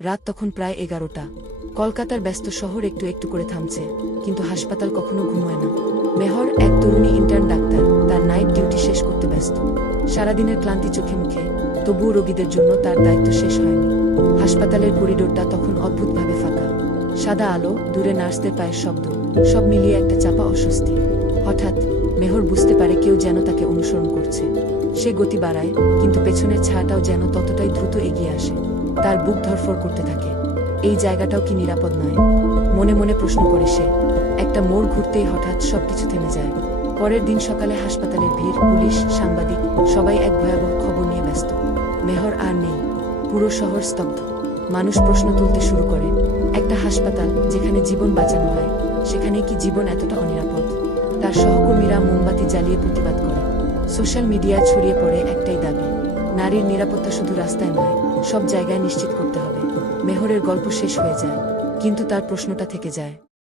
রাত তখন প্রায় 11টা। কলকাতার ব্যস্ত শহর একটু একটু করে থামছে, কিন্তু হাসপাতাল কখনো ঘুমোয় না। মেহর এক তরুণী ইন্টার্ন ডাক্তার, তার নাইট ডিউটি শেষ করতে ব্যস্ত। সারাদিনের ক্লান্তি চোখে মুখে, তবুও রোগীদের জন্য তার দায়িত্ব শেষ হয়নি। হাসপাতালের করিডোরটা তখন অদ্ভুতভাবে ফাঁকা। সাদা আলো, দূরে নার্সদের পায়ের শব্দ, সব মিলিয়ে একটা চাপা অস্বস্তি। হঠাৎ মেহর বুঝতে পারে কেউ যেন তাকে অনুসরণ করছে। সে গতি বাড়ায়, কিন্তু পেছনের ছায়াটাও যেন ততটাই দ্রুত এগিয়ে আসে। তার বুক ধড়ফড় করতে থাকে। এই জায়গাটাও কি নিরাপদ নয়? মনে মনে প্রশ্ন করে সে। একটা মোড় ঘুরতেই হঠাৎ সবকিছু থেমে যায়। পরের দিন সকালে হাসপাতালের ভিড়, পুলিশ, সাংবাদিক, সবাই এক ভয়াবহ খবর নিয়ে ব্যস্ত। মেহর আর নেই। পুরো শহর স্তব্ধ। মানুষ প্রশ্ন তুলতে শুরু করে, একটা হাসপাতাল যেখানে জীবন বাঁচানো হয়, সেখানে কি জীবন এতটা অনিরাপদ? তার সহকর্মীরা মোমবাতি জ্বালিয়ে প্রতিবাদ করে। সোশ্যাল মিডিয়ায় ছড়িয়ে পড়ে একটাই দাবি, নারীর নিরাপত্তা শুধু রাস্তায় নয়, সব জায়গায় নিশ্চিত করতে হবে। মেহরের গল্প শেষ হয়ে যায়, কিন্তু তার প্রশ্নটা থেকে যায়।